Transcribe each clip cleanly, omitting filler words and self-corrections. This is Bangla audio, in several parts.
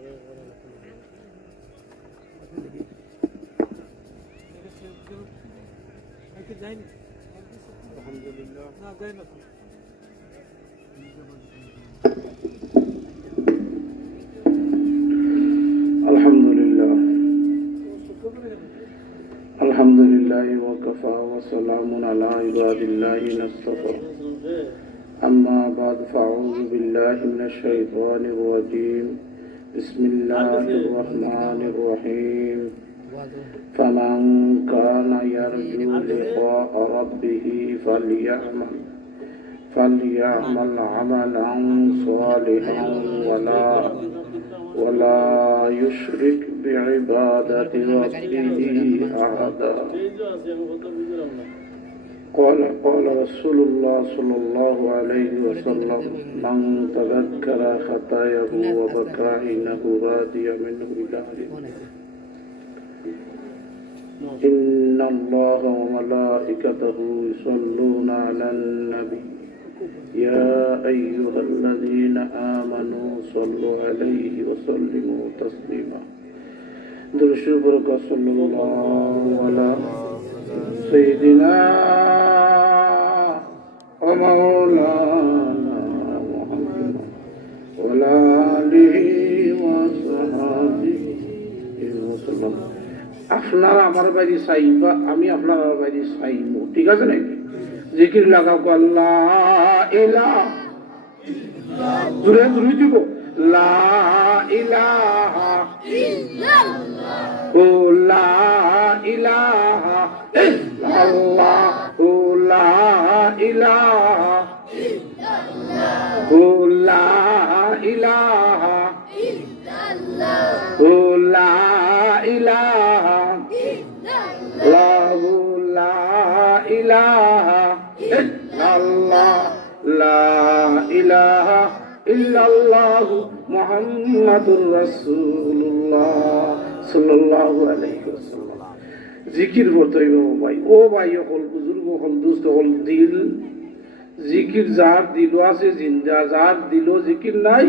الحمد لله وكفى وسلام على عباد الله اصطفى أما بعد فأعوذ بالله من الشيطان الرجيم بسم الله الرحمن الرحيم فمن كان يرجو لقاء ربه فليعمل عملا صالحا ولا يشرك بعبادة ربه أحدا. قال رسول الله صلى الله عليه وسلم من تذكر خطاياه وبكى إنه رادي منه إلى إن الله وملائكته يصلون على النبي يا أيها الذين آمنوا صلوا عليه وسلموا تسليما. درشو بركة صلى الله على سيدنا ومولانا محمد وعلى آله وصحبه وسلم. আপনারা আমার বাড়ি চাইবা, আমি আপনার বাড়ি চাইব, ঠিক আছে নাকি? জিকির লাগাও আল্লাহ ইলাহা, জোরে জোরে দিব, লা ইলাহা ইল্লাল্লাহ, ও লা ইলাহা ইল্লাল্লাহ, ও লা ইলাহা ইল্লাল্লাহ, ও লা ইলাহা ইল্লাল্লাহ, ও লা ইলাহা ইল্লাল্লাহ, লা ইলাহা ইল্লাল্লাহ, লা ইলাহা ইল্লাল্লাহ মুহাম্মাদুর রাসূলুল্লাহ সাল্লাল্লাহু আলাইহি ওয়াসাল্লাম। জিকির করতে হইব ভাই, ও ভাই হল, বুজুর্গ হল, দুস্থ হল, দিল জিকির যার দিল আছে জিন্দা, যার দিল জিকির নাই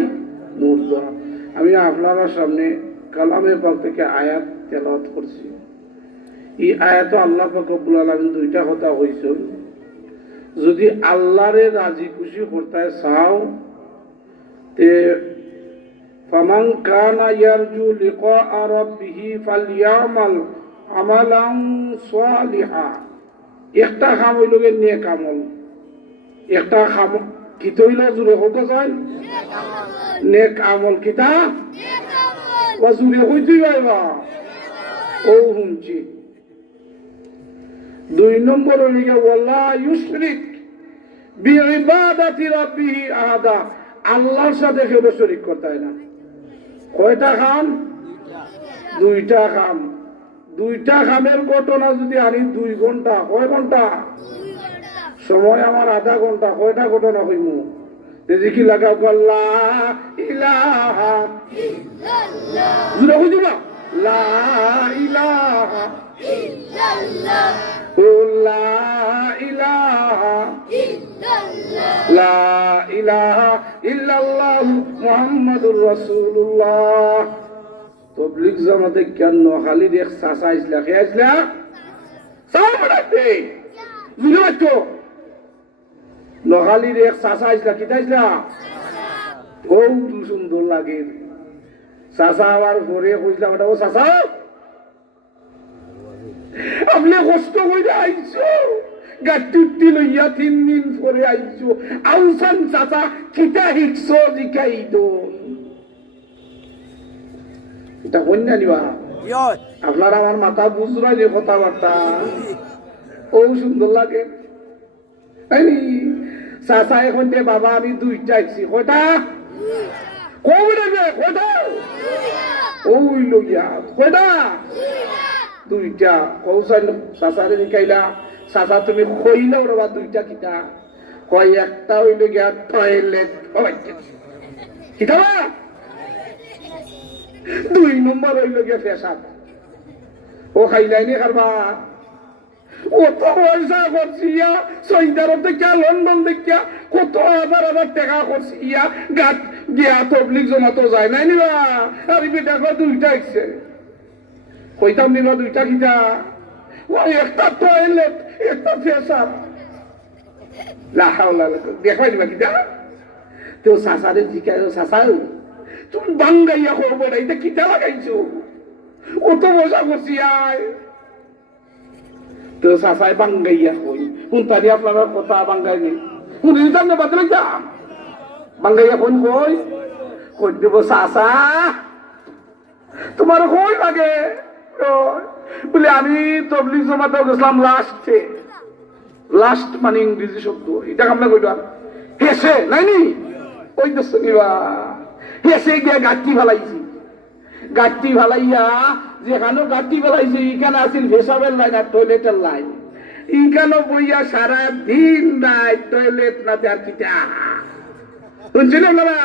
মুর্দা। আমি আপনার সামনে কালামে পাক থেকে আয়াত তেলাওয়াত করছি। এই আয়াত আল্লাহ পাক রব্বুল আলামিন দুইটা কথা কইছে, যদি আল্লাহরে রাজি খুশি করতে চাও তে ফামান কানা ইয়ারজু লিকা রাব্বিহি ফালইয়ামাল আমালান সালিহা। একটা কাম হইল গে নেক আমল, একটা কাম কি তৈল জুড়ে হতে চাই নেক আমল, কিতা ও জুড়ে হইতে পারবা ও শুনছি। দুই নম্বর হইল ওয়ালা ইউশরিক বিইবাদাতি রাব্বিহি আহাদা, আল্লাহর সাথে কেউ শরীক করতে হয় না। কয়টা কাম? দুইটা কাম। দুইটা কামের ঘটনা যদি আনি 2 ঘন্টা, কয় ঘন্টা সময়? আমার আধা ঘন্টা। কয়টা ঘটনা হইব? দেখি লাগাও আল্লাহ ইলাহা ইল্লাল্লাহ, জুড়ে হই দিবা, লা ইলাহা ইল্লাল্লাহ, ও লা ইলাহা ইল্লাল্লাহ, লা ইলাহা ইল্লাল্লাহ মুহাম্মাদুর রাসূলুল্লাহ। তাবলীগ জামাতে কেন খালি দেখ চাচা আইছলা, কে আইছলা? সাও বড়াতে জুড়ে তো নখালির এক চাচা আইসলা, কি তাইসলা? ও সুন্দর লাগে চাচা। আবার পরে কইসলা ওটা, ও চাচা আপনি কষ্ট করে আইছো, গাড়ি লইয়া 3 দিন পরে আইছো, আউসান চাচা কিতা শিখছো জিকাই তো এটা কন্যা নিবা। আপনার আমার মাথা বুঝরা যে কথাবার্তা ও সুন্দর লাগে। চাচা এখন দে বাবা আমি 2টা আইছি, কয়টা? কয়টা? কয়টা? ওই লইয়া কয়টা? 2টা। কৌশল চাচারে নিকাইলা, চাচা তুমি কইলাও রবা 2টা কিতা? কয় একটা হইল গিয়া টয়লেট, কিতা? 2 নম্বর হইল গিয়া পেশাব। ও খাইলাই নি খারবা? কত পয়সা করছি ইয়া, সৌদি থেকে লন্ডন থেকে কত হাজার হাজার টাকা করছি ইয়া, গাছ গিয়া তবলিগ জমা তো যায় নাই নিবা। আর বেটা দুইটা আইছে, কইতাম নিবা দুইটা কিটা, ওই একটা টয়লেট একটা ফেসার, দেখাই দিবা কিটা। তো সাসারে জিজ্ঞাসা, সাসাও তুমি বাঙ্গাইয়া করবো না, এটা কিটা লাগাইছো, কত মজা করছি আয়। তো সাসাই বাঙ্গাইয়া কই, কোন পারি আপনার কথা বাঙ্গাই নেই, কোন দিতাম না বাদলে যাম বাঙ্গাইয়া কোন কই, কই দেব সাসা তোমার কই লাগে বলে, আমি তবলিগ জমাতে গেছিলাম লাস্টে, লাস্ট মানে ইংরেজি শব্দ, এটা আমরা কইলাম হেসে নাইনি, ওই তো শুনিবা হেসে গিয়া গাঁটি ফেলাইছি, গাঁটি ফেলাইয়া যেখানে গাঁটি ফেলাইছি এখানে আসিল ভেসাবের লাইন আর টয়লেটের লাইন, ইখানে বইয়া সারা দিন নাই টয়লেট না আর কিটা শুনছিলেন না।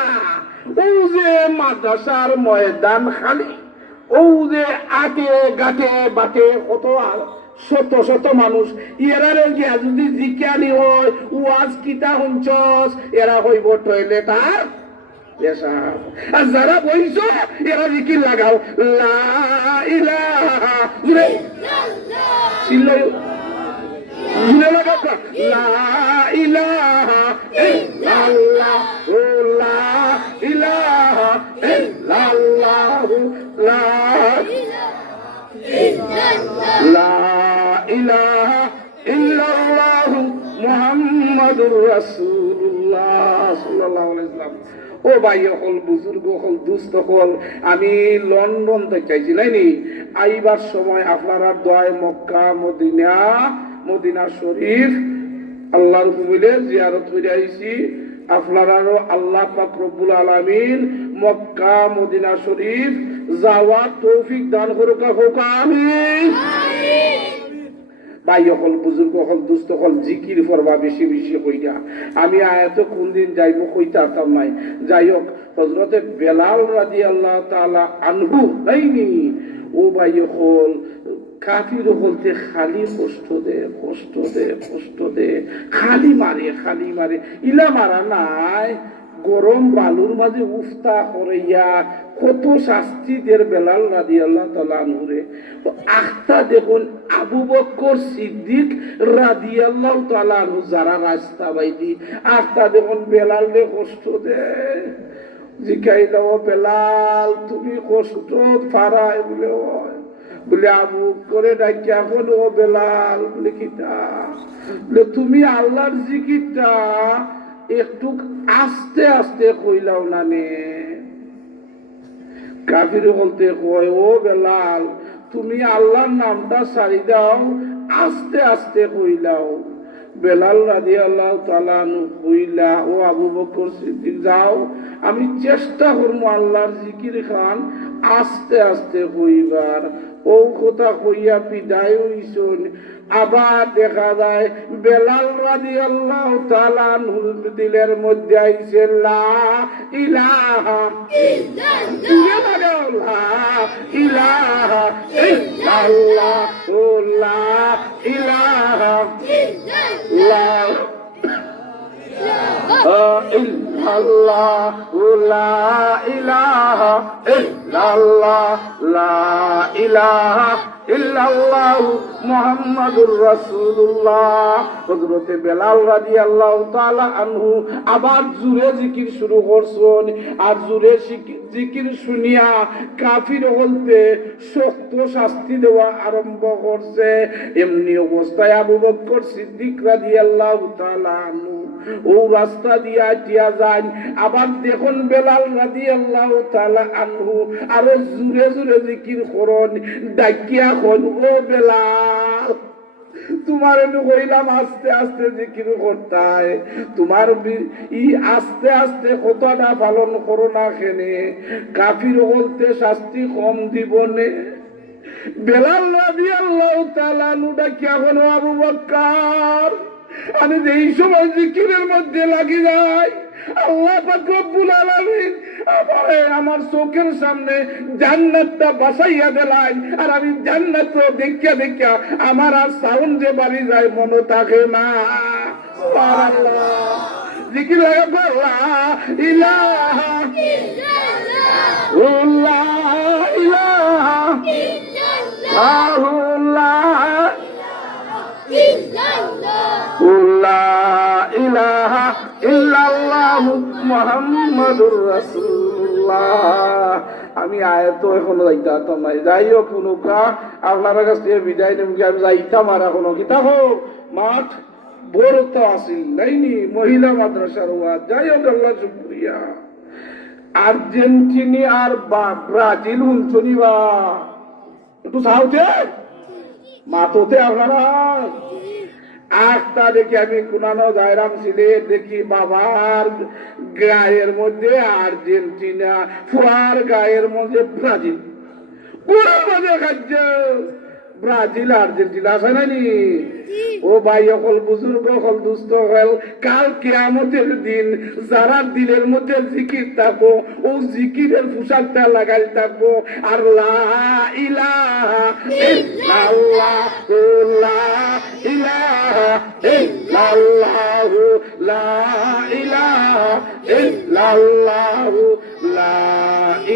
ও যে মাদ্রাসার ময়দান খালি, ও যে আটে গাটে বাটে কত শত শত মানুষ, এরারে গিয়া যদি জিজ্ঞানি হয় ওয়াজ কিতা শুনছস, এরা হইব টয়লেট আর পেশাব। আর যারা বইছ এরা জিকির লাগাও, লা ইলাহা ইল্লাল্লাহ, লা ইলাহা ইল্লাল্লাহ, লা ইলাহা ইল্লাল্লাহ, লা ইলাহা ইল্লাল্লাহ মুহাম্মাদুর রাসূলুল্লাহ সাল্লাল্লাহু আলাইহি ওয়াসাল্লাম। ও ভাই হল, বুজুর্গ হল, দুস্থ হল, আমি লন্ডন থেকে চাইছি নাইনি, আইবার সময় আপনারা দোয়ায় মক্কা মদিনা, মদিনা শরীফ আল্লাহর হুকুমে জিয়ারত করে আইছি। আপনারাও আল্লাহ পাক রব্বুল আলামিন মক্কা মদিনা শরীফ যাওয়ার তৌফিক দান করুক, হোক আমিন। ভাই হল, বুজুর্গ হল, দুস্থ হল, জিকির করবা বেশি বেশি কইরা। আমি আয়াত কোন দিন যাইব কইতে পারতাম নাই। যাই হোক, হযরতে বেলাল রাদিয়াল্লাহু তাআলা আনহু নাইনি, ও ভাই হল কাফির হলতে খালি কষ্ট দে, কষ্ট দে, কষ্ট দে, খালি মারে, খালি মারে, ইলা মারা নাই, গরম বালুর মাঝে উফতা করাইয়া কত শাস্তি দের বেলাল রাদিয়াল্লাহু তাআলা আনহুরে। আখতা দেখুন আবু বকর সিদ্দিক রাদিয়াল্লাহু তাআলা আনহু যারা রাস্তা বাইদি, আখতা দেখুন বেলাল রে কষ্ট দে, জিকাইলা ও বেলাল তুমি কষ্ট পারাই বলে, বলে আবু করে ডাকি এখন ও বেলাল বলে কিতা, বলে তুমি আল্লাহর জিকিরটা একটু আস্তে আস্তে কইলাও না নে। কাফির বলতে কয়, ও বেলাল তুমি আল্লাহর নামটা ছাড়ি দাও, আস্তে আস্তে কইলাও। বেলাল রাদিয়াল্লাহু তাআলা আনহু কইলা, ও আবু বকর সিদ্দিক যাও, আমি চেষ্টা করবো আল্লাহর জিকির খান আস্তে আস্তে কইবার। ও কথা কইয়া বিদায় হইছুন। আবার দেখা যায় বেলাল রাদিয়াল্লাহু তাআলা আনহুর দিলের মধ্যে আইছে লা ইলাহা ইল্লাল্লাহ, লা ইলাহা ইল্লাল্লাহ, লা ইলাহা ইল্লাল্লাহ, ইল্লাল্লাহ, লা ইলাহা ইল্লাল্লাহ, লা ইলাহা ইল্লাল্লাহ মুহাম্মাদুর রাসূলুল্লাহ। হযরতে বেলাল রাদিয়াল্লাহু তাআলা আনহু আবার জোরে জিকির শুরু করছেন। আর জোরে জিকির শুনিয়া কাফির হলতে শক্ত শাস্তি দেওয়া আরম্ভ করছে। এমনি অবস্থায় আবু বকর সিদ্দিক রাদিয়াল্লাহু তাআলা আনহু ও রাস্তা দিয়া টিয়া যান। আবার দেখুন বেলাল রাদিয়াল্লাহু তাআলা আনহু আরো জোরে জোরে জিকির করন, ডাকিয়া কোন, ও বেলাল তোমার এনে কইলাম আস্তে আস্তে জিকির করতাই, তোমার ই আস্তে আস্তে কথাটা পালন করো না কেনে, কাফির বলতে শাস্তি কম দিবনে। বেলাল রাদিয়াল্লাহু তাআলা আনহু ডাকিয়া কোন, আবু বকর আমি এই সময় জিকিরের মধ্যে লাগি যাই, আল্লাহ পাক রব্বুল আলামিন আমারে আমার চোখের সামনে জান্নাতটা বাসাইয়া দিলেন, আর আমি জান্নাত দেখিয়া দেখিয়া আমার আর সাউন্ড যে বাড়ি যায় মনে থাকে না। সুবহানাল্লাহ। জিকির লাগা লা ইলাহা ইল্লাল্লাহ, লা ইলাহা ইল্লাল্লাহ, লা ইলাহা ইল্লাল্লাহ মুহাম্মাদুর রাসূলুল্লাহ। আমি আয়াত এখনো যাইতে পারতাম না। যাই হোক কোনকা আপনার কাছ থেকে বিদায় নেব, আমি যাইতাম আর এখনো কিতা হোক মাঠ বড় তো আসিল নাইনি মহিলা মাদ্রাসার ওয়াজ। যাই হোক আল্লাহ শুকরিয়া। আর্জেন্টিনি আর ব্রাজিল শুনছনি বা একটু সাউথে মাতোতে আপনারা আটটা দেখি আমি কোনানো যাইরাম সিলেট দেখি বাবার গায়ের মধ্যে আর্জেন্টিনা, ফুয়ার গায়ের মধ্যে ব্রাজিল। কোন মধ্যে খাদ্য ব্রাজিল আর্জেন্টিনা আছে নানি? ও ভাই সকল বুজুর্গ সকল দুস্থ হল, কাল কিয়ামতের দিন যারা দিলের মধ্যে জিকির থাকবো ও জিকিরের পোশাকটা লাগাই থাকবো আর লা ইলাহা ইল্লাল্লাহ, লা ইলাহা ইল্লাল্লাহ, লা ইলাহা ইল্লাল্লাহ, লা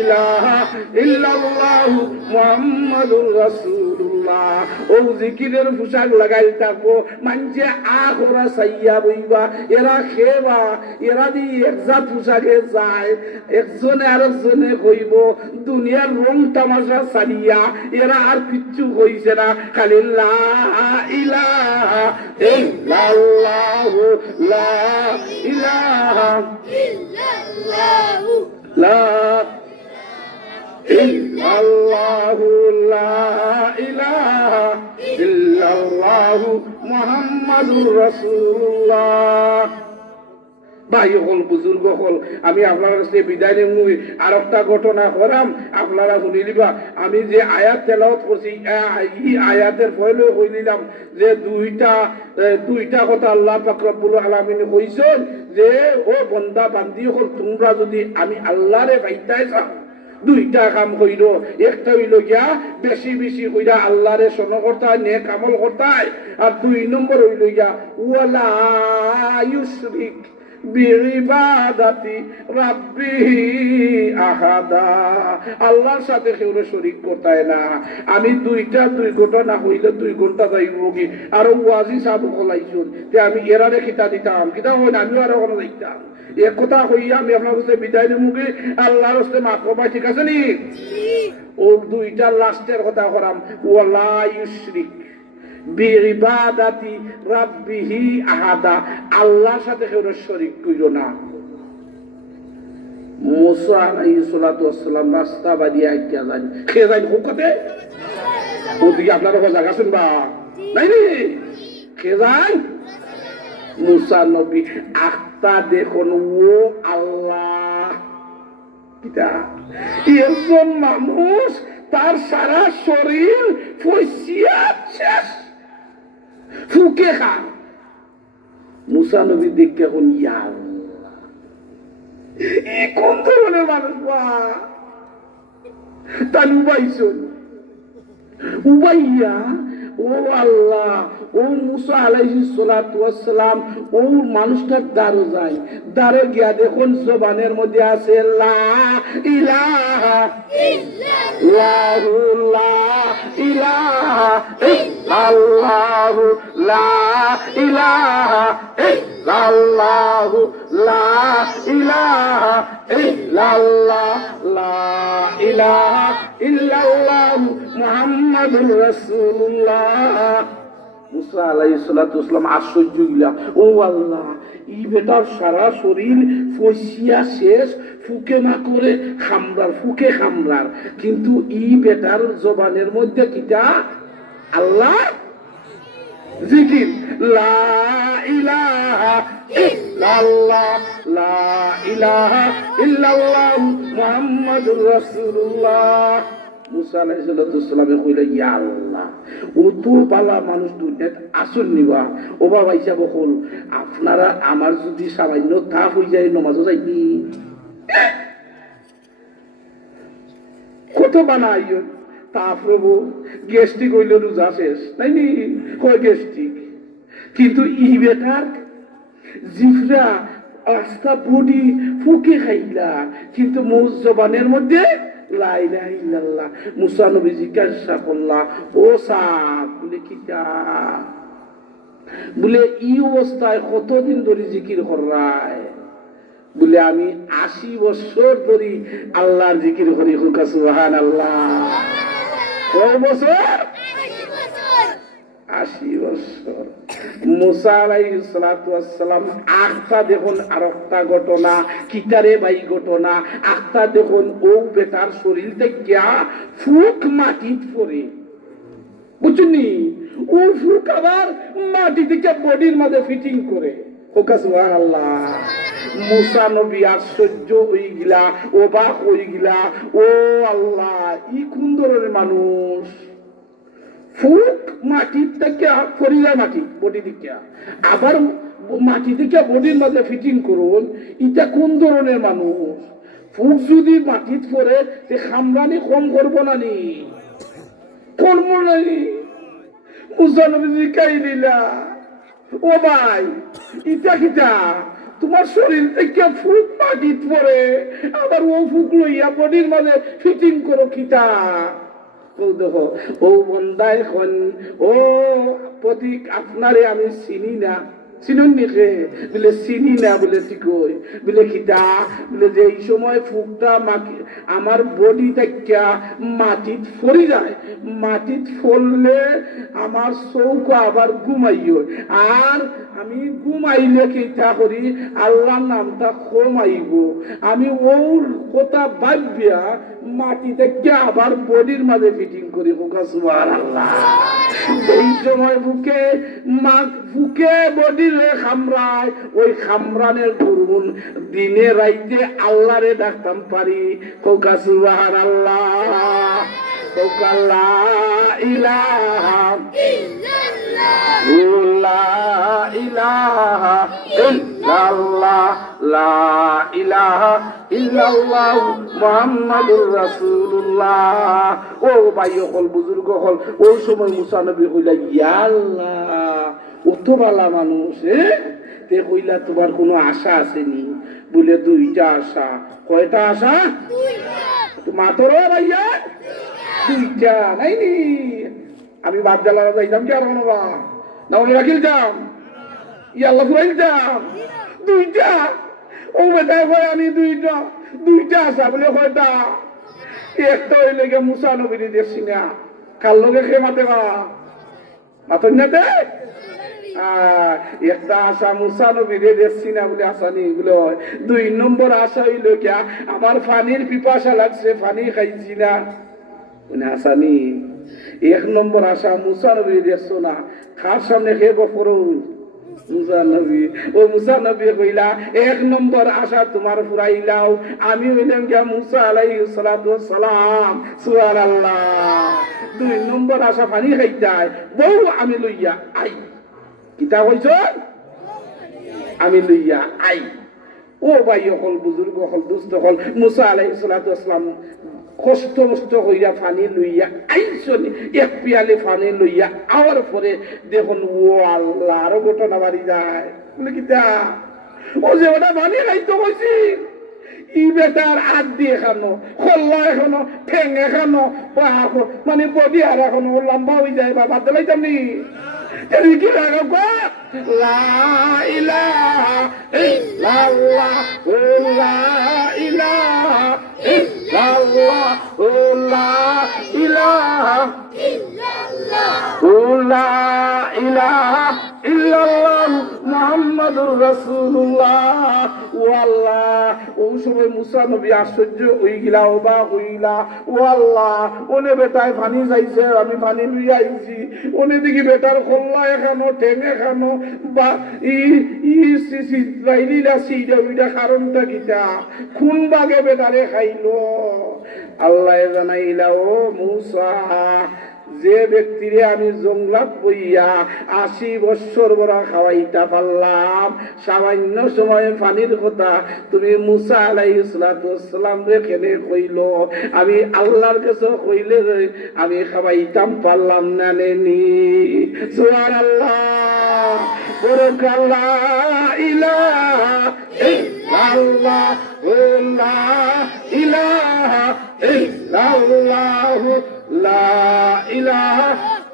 ইলাহা ইল্লাল্লাহ মুহাম্মাদুর রাসূলুল্লাহ। ও জিকিরের পোশাক লাগাই থাকবো, মানছে আখরা সাইয়া বইবা, এরা খেবা, এরা দি একজাত পোশাকে যায়, একজনে আরেকজনে কইব দুনিয়ার রং তামাশা সারিয়া এরা আর কিচ্ছু কইছে না, খালি লা ইলাহা ইল্লাল্লাহ, লা ইলাহা ইল্লাল্লাহ, লা ইল্লাল্লাহু, লা ইলাহা ইল্লাল্লাহু মুহাম্মাদুর রাসূলুল্লাহ। ভাই হল বুজুর্গ হল, আমি আপনার কাছে বিদায় নেব। আর একটা ঘটনা করাম, আপনারা শুনি নিবা। আমি যে আয়াত তেলাওয়াত করছি এই আয়াতের পয়লে কই নিলাম যে দুইটা কথা আল্লাহ পাক রব্বুল আলামিন কইছেন যে ও বান্দা বান্দি হল, তোমরা যদি আমি আল্লাহরে পাইতাই চাও দুইটা কাম কইর। একটা হইল গিয়া বেশি বেশি কইরা আল্লাহরে শোনো করতাই, নেক আমল করতাই। আর 2 নম্বর হইল গিয়া ওয়ালা ইউশরিক বিইবাদাতি রাব্বিহি আহাদা, আল্লাহর সাথে কেউ শরীক করতাই না। আমি দুই ঘন্টা হইলে 2 ঘন্টা যাইব কি আর ওয়াজি সাহেব কলাইছুন যে আমি এরারে খিতা দিতাম, কিতা হয় না আমিও আরো কোনো যাইতাম। এক কথা হইয়া আমি আপনার কাছে বিদায় নেবুকে, আল্লাহর হস্তে মাফ করবাই, ঠিক আছে নি? ও দুইটা লাস্টের কথা করাম, ওয়ালা ইউশরিক বিইবাদাতি রাব্বিহি আহাদা, আল্লাহর সাথে কেউ শরীক কইরো না। মুসা আলাইহিস সালাতু ওয়াস সালাম রাস্তা বাদিয়া আইয়া যান, খেয়ে যান হুকতে ওদিকে আপনারা জায়গা শুনবা নাই নি, খেয়ে যান মুসা নবী আখতা দেখুন ও আল্লাহ কিতা একজন মানুষ তার সারা শরীর ফসিয়া শেষ ফুকে খান। মুসা নবী দেখে এখন ইয়া আল্লাহ এই কোন ধরনের মানুষ বা তার উবাইয়া ও আল্লাহ, ও মুসা আলাইহিস সালাতু ওয়াস সালাম ও মানুষটার দ্বারে যায়, দ্বারে গিয়া দেখুন জবানের মধ্যে আছে লা ইলাহা ইল্লাল্লাহ, লা ইলাহা ইল্লাল্লাহ, লা ইলাহা ইল্লাল্লাহ, লা ইলাহা ইল্লাল্লাহ, লা ইলাহা ইল্লাল্লাহ মুহাম্মাদুর রাসূলুল্লাহ। মুসা আলাইহিস সালাতু ওয়াস সালাম আশ্চর্য গিলা, ও আল্লাহ ই বেটার সারা শরীর ফসিয়া শেষ, ফুকে না করে খামরার, ফুকে খামরার, কিন্তু ই বেটার জবানের মধ্যে কিটা আল্লাহ জিকির, লা ইলাহা ইল্লাল্লাহ, লা ইলাহা ইল্লাল্লাহ মুহাম্মাদুর রাসূলুল্লাহ। মুসা আলাইহিস সালামে কইল ইয়া আল্লাহ ও তো বালা মানুষ দুনিয়াত আসল নিবা ও বাবা হিসাব হল আপনারা আমার যদি সামান্য তাপ হয়ে যায় নমাজও যাইনি কত বানাইও তারপরে গ্যাস্ট্রিক হইল রোজা শেষ তাই নি কয় গ্যাস্ট্রিক কিন্তু ই বেটার জিফরা আস্তা বডি ফুকে খাইলা কিন্তু মৌজ জবানের মধ্যে লা ইলাহা ইল্লাল্লাহ মুসা নবী জিজ্ঞাসা করলা ও সাপ বলে কিটা বলে ই অবস্থায় কতদিন ধরে জিকির করায় বলে আমি 80 বছর ধরে আল্লাহর জিকির করি সুবহানাল্লাহ কয় বছর 80 বছর মুসা আলাইহিস সালাম আখতা দেখুন আর একটা ঘটনা কিতারে ভাই ঘটনা আখতা দেখুন ও বেটার শরীর থেকে ফুক মাটিত পড়ে বুঝুনি ও ফুক আবার মাটি থেকে বডির মধ্যে ফিটিং করে সুবহানাল্লাহ মুসা নবী আশ্চর্য হয়ে গিলা অবাক হয়ে গিলা ও আল্লাহ ই কোন ধরনের মানুষ ফুক মাটি থেকে ফরিয়া মাটি বডি দিকে আবার মাটি থেকে বডির মধ্যে ফিটিং করুন এটা কোন ধরনের মানুষ ফুক যদি মাটিত পরে তে খামরানি কম করবো না নি করবো না নি মুসা নবী জিকাই দিলা ও ভাই ইটা কিটা তোমার শরীর থেকে ফুক মাটিত পরে আবার ও ফুক লইয়া বডির মধ্যে ফিটিং করো কিটা দেখো ও বন্দাই খন ও প্রতীক আপনারে আমি চিনি না চিনুন নিকে বলে চিনি না বলে ঠিক বলে খিতা বলে যে এই সময় ফুকটা আমার বডি থেকে মাটিত ফরি যায় মাটিত ফললে আমার চৌকা আবার ঘুমাইও আর আমি ঘুমাইলে কিতা করি আল্লাহর নামটা কমাইব আমি ওর কথা ভাবিয়া মাটি থেকে আবার বডির মাঝে ফিটিং করি সুবহানাল্লাহ এই সময় বুকে বডি খামরায় ওই খামরানের দরুন দিনে রাইতে আল্লাহরে ডাকতাম পারি কোকা সুবহানাল্লাহ কোকা লা ইলাহা ইল্লাল্লাহ লা ইলাহা ইল্লাল্লাহ মুহাম্মাদুর রাসূলুল্লাহ ও ভাই হল বুজুর্গ হল ওই সময় মুসা নবী কইলা ইয়া আল্লাহ অত ভালো মানুষ তে কইলা তোমার কোনো আশা আসেনি বলে 2টা আশা কয়টা আশা মাতর ভাইয়া 2টা নাইনি আমি বাদ দিলাম যাইতাম কি আর কোনো বা না উনি রাখিল যাম ইয়াল্লাহ ফুরাইল যাম 2টা ও বেটা কয় আমি 2টা আশা বলে কয়টা একটা হইলে গিয়ে মুসা নবীর দেখছি না কার লগে খেয়ে মাতে বা মাতন না দে একটা আশা মুসা নবীর দেখছি না বলে আশা নেই বলে 2 নম্বর আশা হইল গিয়া আমার পানির পিপাসা লাগছে পানি খাইছি না উনি আশা নেই 1 নম্বর আশা মুসা নবীর দেখছো না খার সামনে খেয়ে গফরুন মুসা নবী ও মুসা নবী কইলা 1 নম্বর আশা তোমার ফুরাইলাও আমি হইলাম গিয়া মুসা আলাইহিস সালাম সুবহানাল্লাহ 2 নম্বর আশা পানি খাইতাই বউ আমি লইয়া আই কিতা কইছ আমি লইয়া আই ও ভাই হল বুজুর্গ হল দুস্থ হল মুসা আলাইহিস সালাম কষ্ট মষ্ট হইয়া পানি লইয়া আইসনি 1 পিয়ালে পানি লইয়া আওয়ার পরে দেখুন ও আল্লাহ আরো ঘটনা বাড়ি যায় বলে কিতা ও যে ওটা পানি খাইতো কইছি ই বেটার হাত দিয়ে খানো খল্লা এখনো ঠেং এখনো মানে বডি আর এখনো লম্বা হয়ে যায় বাবা দিলাইতাম নি কি লাগো গো লা ইলাহা ইল্লাল্লাহ লা ইলাহা ইল্লাল্লাহ লা ইলাহা ইল্লাল্লাহ লা ইলাহা ইল্লাল্লাহ মুহাম্মাদুর রাসূলুল্লাহ। ও আল্লাহ, ওই সময় মুসা নবী আশ্চর্য হই গিলা, অবাক হইলা। ও আল্লাহ, ওনে বেটায় পানি চাইছে, আমি পানি লইয়া আইছি। ওনে দেখি বেটার খোল্লা এখানো, ঠেং এখানো, বা ইসরাইলিরা সিডা উইডা, কারণটা কিটা? খুন বাগে বেটারে খাইলো। আল্লাহ জানাইলা, ও মুসা, যে ব্যক্তিরে আমি জঙ্গলাত বইয়া 80 বছর বড় খাওয়াইতা পারলাম, সামান্য সময়ে পানির কথা তুমি মুসা আলাইহিস সালাতু ওয়াসসালাম রে কেনে কইল? আমি আল্লাহর কাছে কইলে আমি খাওয়াইতাম পারলাম না নেনি। সুবহানাল্লাহ, বরক লা ইলাহা ইল্লাল্লাহ, লা ইলাহা ইল্লাল্লাহ, লা ইলাহা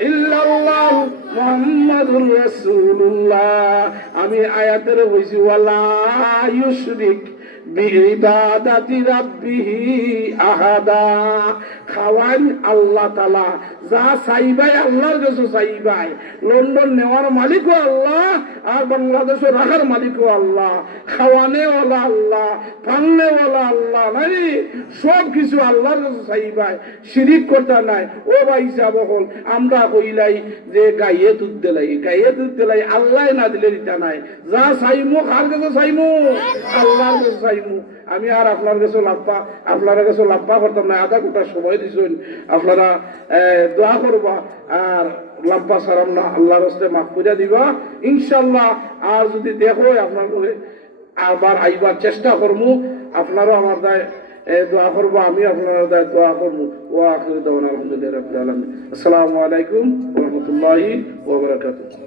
ইল্লাল্লাহ মুহাম্মাদুর রাসূলুল্লাহ। আমি আয়াতের হইছি ওয়ালা ইউশরিক বিইবাদাতি রাব্বিহি আহাদা। খাওয়ান আল্লাহ তাআলা, যা চাইবাই আল্লাহর কাছে চাইবাই। লন্ডন নেওয়ার মালিকও আল্লাহ, আর বাংলাদেশে রাখার মালিকও আল্লাহ। খাওয়ানে ওয়ালা আল্লাহ, পালনে ওয়ালা আল্লাহ, নাই সব কিছু আল্লাহর কাছে চাইবাই, শিরিক করতে নাই। ও ভাই যাব হল আমরা কইলাই যে গাইয়ে দুধ দিলাই, গাইয়ে দুধ দিলাই, আল্লাহ না দিলে দিতা নাই। যা চাইমু কার কাছে চাইমু? আল্লাহর কাছে চাইমু। আমি আর আপনার কাছে লাভবা, আপনার কাছে লাভবা করতাম না। আধা ঘন্টা সময় দিছেন, আপনারা দোয়া করবা আর লাভবা সারাম না, আল্লাহর রাস্তায় মাফ করে দিবা ইনশাল্লাহ। আর যদি দেখো আপনার আবার আইবার চেষ্টা করবো, আপনারও আমার দায় দোয়া করবো, আমি আপনার দায় দোয়া করবো। ও আখির দাওয়ানা আলহামদুলিল্লাহি রাব্বিল আলামিন। আসসালামু আলাইকুম ওয়া রাহমাতুল্লাহি ওয়া বারাকাতুহু।